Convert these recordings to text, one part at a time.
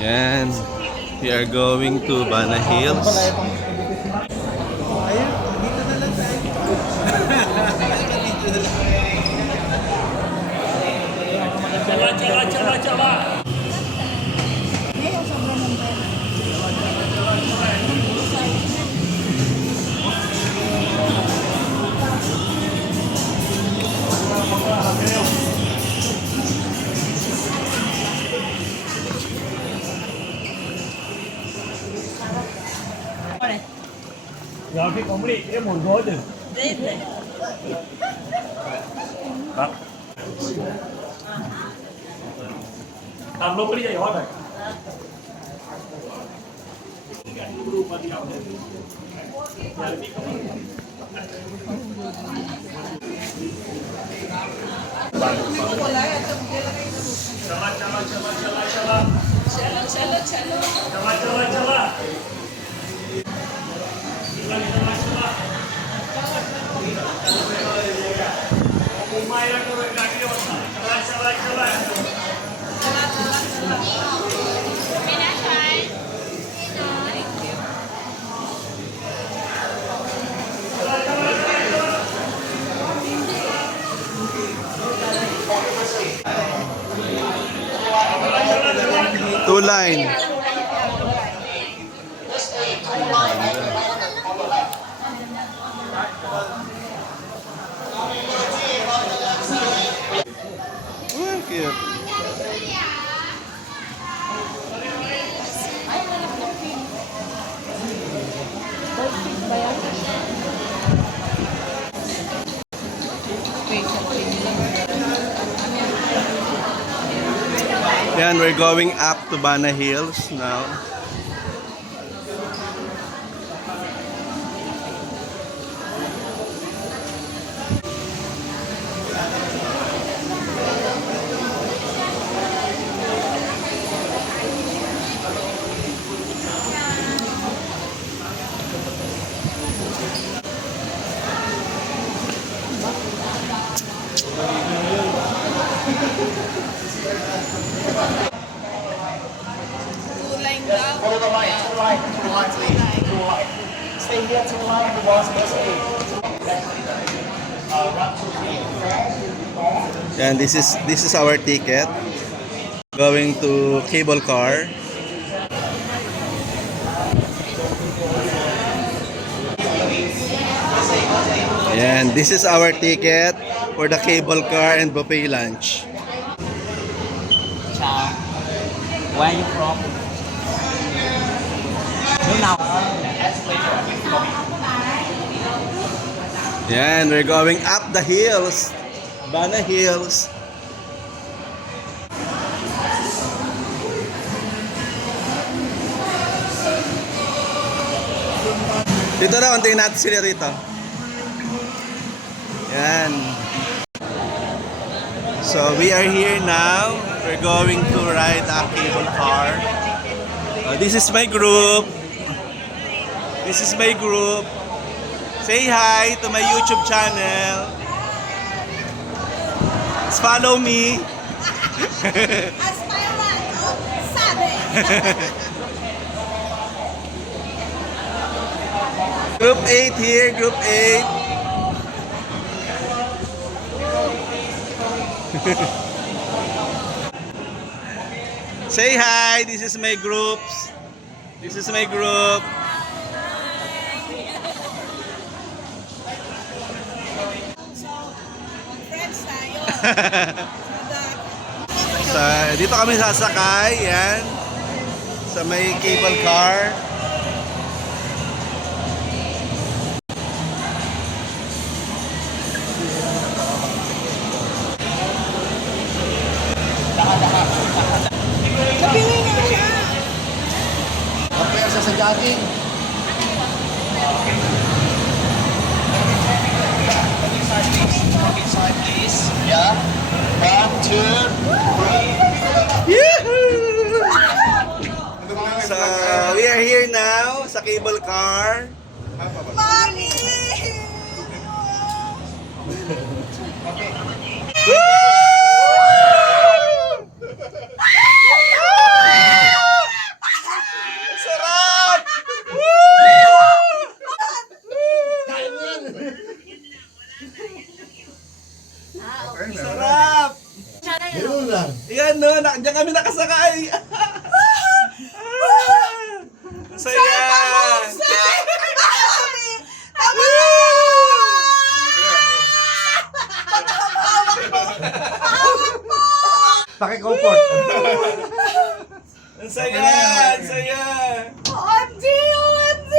Yan. We are going to Bana Hills. Rồi cái cổng đi, cái mùi gối từ. Đó. Làm lúc cái gì hết rồi. Chalo. Two line. Cute. Yan, we're going up to Bana Hills now. Follow the line, to the line, to the line, please. To the line. Stay here to the line, the boss goes eight. One, 2, 3, 4. And this is our ticket. Going to cable car. And this is our ticket for the cable car and buffet lunch. Ciao. Where are you from? Yan, we're going up the hills. Bana Hills. Dito na, untiin natin sila rito. Yan. So we are here now. We're going to ride a cable car. This is my group. This is my group. Say hi to my YouTube channel. Just follow me. Group 8 here, group 8. Say hi, this is my groups. This is my group. So, dito kami sasakay, yan. Sa may cable car. Prepare siya sa jogging. Inside, please. Yeah. 1, 2, 3. Yahoo! So, we are here now sa cable car. Mommy! Woo! Sarap! Ganun lang. Yan no, diyan kami nakasakay. Ang saya! Paki-comfort. Ang saya! Ang saya! OMG! OMG!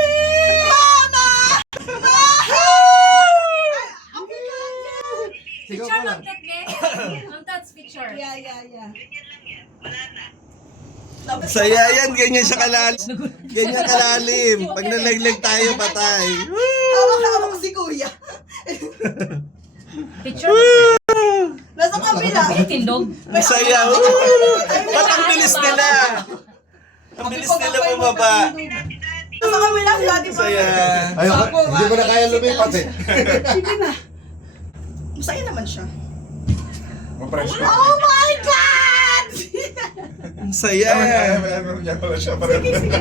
Mama! Sigaw Picture ko lang. mag-take Ang touch picture. Yeah, yeah, yeah. Ang saya yan, ganyan siya kalalim. Ganyan kalalim. Pag nalaglag tayo, patay. Hawak-hawak si kuya. Picture. Nasa kabila. Tindog. Ang saya. Ba't ang bilis nila? Ang bilis nila bumaba. Nasa kabila si Daddy Ang saya. Ayoko, hindi ko na kaya lumipat eh. Sige na. Masaya naman siya. Ma-fresh ka. Oh my God! Ang saya. Meron niya pala siya. Parang Ito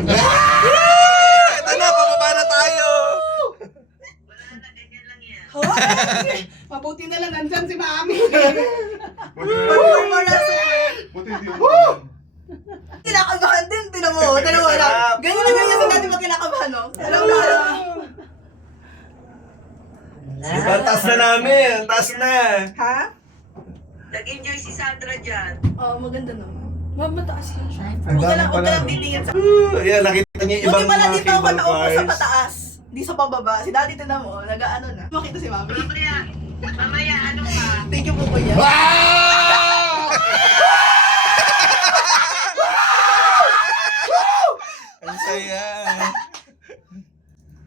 na, pababa na tayo. Hoy! Mabuti na lang nandyan si Mami. buti hindi mo. Kinakabahan din, tinan mo lang. Ganyan na ganyan si Daddy pag kinakabahan, no? Alam na, alam. Diba, ang taas na namin. Ang taas na. Ha? Nag-enjoy si Sandra dyan. Oo, maganda naman. Mataas lang siya. Ang Huwag ka dami lang, pala. titingin sa... Ayan, nakita niyo yung Buti ibang pala mga dito ako cable naupo sa cars. pataas. Di sa pababa. Si Daddy tinan mo, nag-ano na. Makita si Mami. Mamaya, ano ka? Thank you po kuya. Ang saya.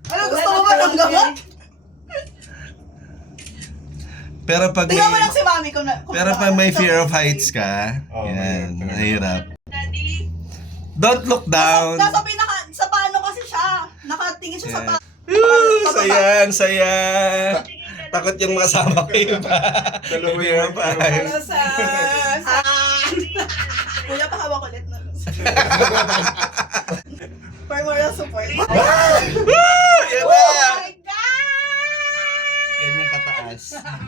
Ano, gusto mo ba ng gamot? Pero pag Tingnan mo may, lang si Mami kung na... pero pag may fear of heights ka, Oh, yan, mahirap. mahirap. Daddy? Don't look down. Nasa pinaka... Sa paano kasi siya. Nakatingin siya sa Yeah. paano. Saya, ang saya. Takot yung makasama ko iba. Dalawa Fear yung of heights. Ano sa... Kuya, pakawak ulit na. For moral support. Yan na. Oh my God! Ganyan kataas.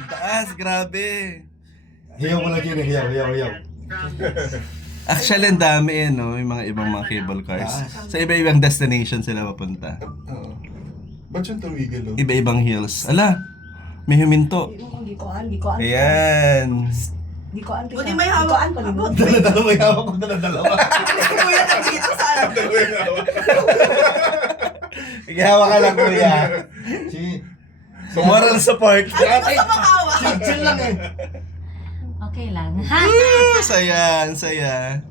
Taas, grabe. Hiyaw mo lang yun eh, hiyaw. Actually, ang dami no? Yung mga ibang mga cable cars. Sa iba-ibang destination sila papunta. Oo. Ba't yung tumigil oh? Iba-ibang hills. Ala, may huminto. Ayan. Buti may hawak. Dala-dala may hawak ko, dala-dalawa. Si Kuya nandito sa ano. Igawa ka lang, kuya. Si... Moral support. Ano gusto mong hawak? Chill lang eh. Okay lang. Saya, ang saya.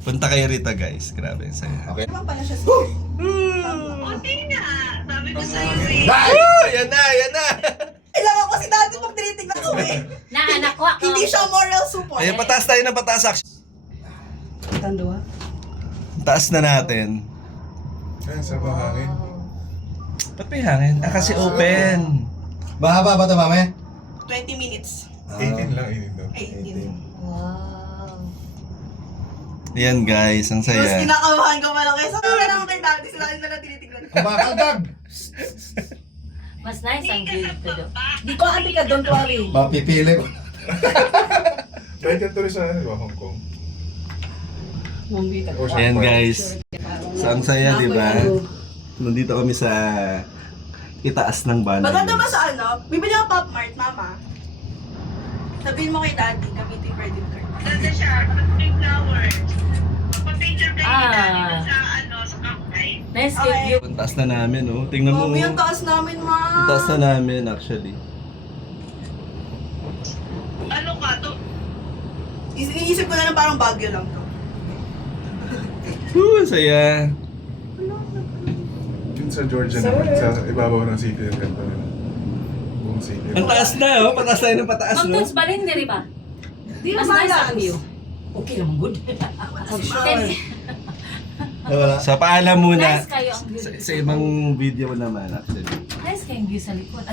Punta kayo rito, guys. Grabe, ang saya. Okay. Naman pala siya. Buti nga. Sabi ko sa'yo eh. Yan na. Kailangan ko si Daddy pag tinitignan ko eh. Na anak ko ako. Hindi siya moral support. Ayan, pataas tayo ng pataas. Taas na natin. Ayan, sa bahangin. Ba't may hangin? Kasi open. Mahaba ba ito, mami? 20 minutes. 18 lang, 18 daw. 18. Wow. Yan, guys. Ang Tapos saya. kinakabahan ko malaki. So, wala naman kay Daddy. Sila na lang tinitignan ko. Kumakaldag! Mas nice ang view ko doon. Di ko ate ka, don't worry. Mapipili ko. Dahil ka tuloy sa ano ba, Hong Kong? Ocean Ayan, Park. guys. So, ang saya, di ba? Nandito kami sa itaas ng banay. Maganda ba sa ano? Bibili ako Pop Mart, Mama. Sabihin mo kay Daddy, gamitin credit card. Ganda siya. Pag-pink flowers. Pag-picture kayo ni Daddy Ah. sa ano, sa campsite. Nice Okay. view. Ang taas na namin, oh. Tingnan mo. Mami, oh. ang taas namin, Ma. Ang taas na namin, actually. Ano ka? To? Iniisip ko na lang parang Baguio lang to. Ang saya. Yun sa Georgia naman, sa ibabaw ng city, ang ganda nila. Buong city. Ang taas na, oh. Pataas tayo ng pataas, no? Mountains balin diri ba? Di Mas nice ang view. Okay lang, good. Wala. Sa paalam muna. Nice kayo ang view. Sa ibang video naman, actually. Nice kayong view sa likod.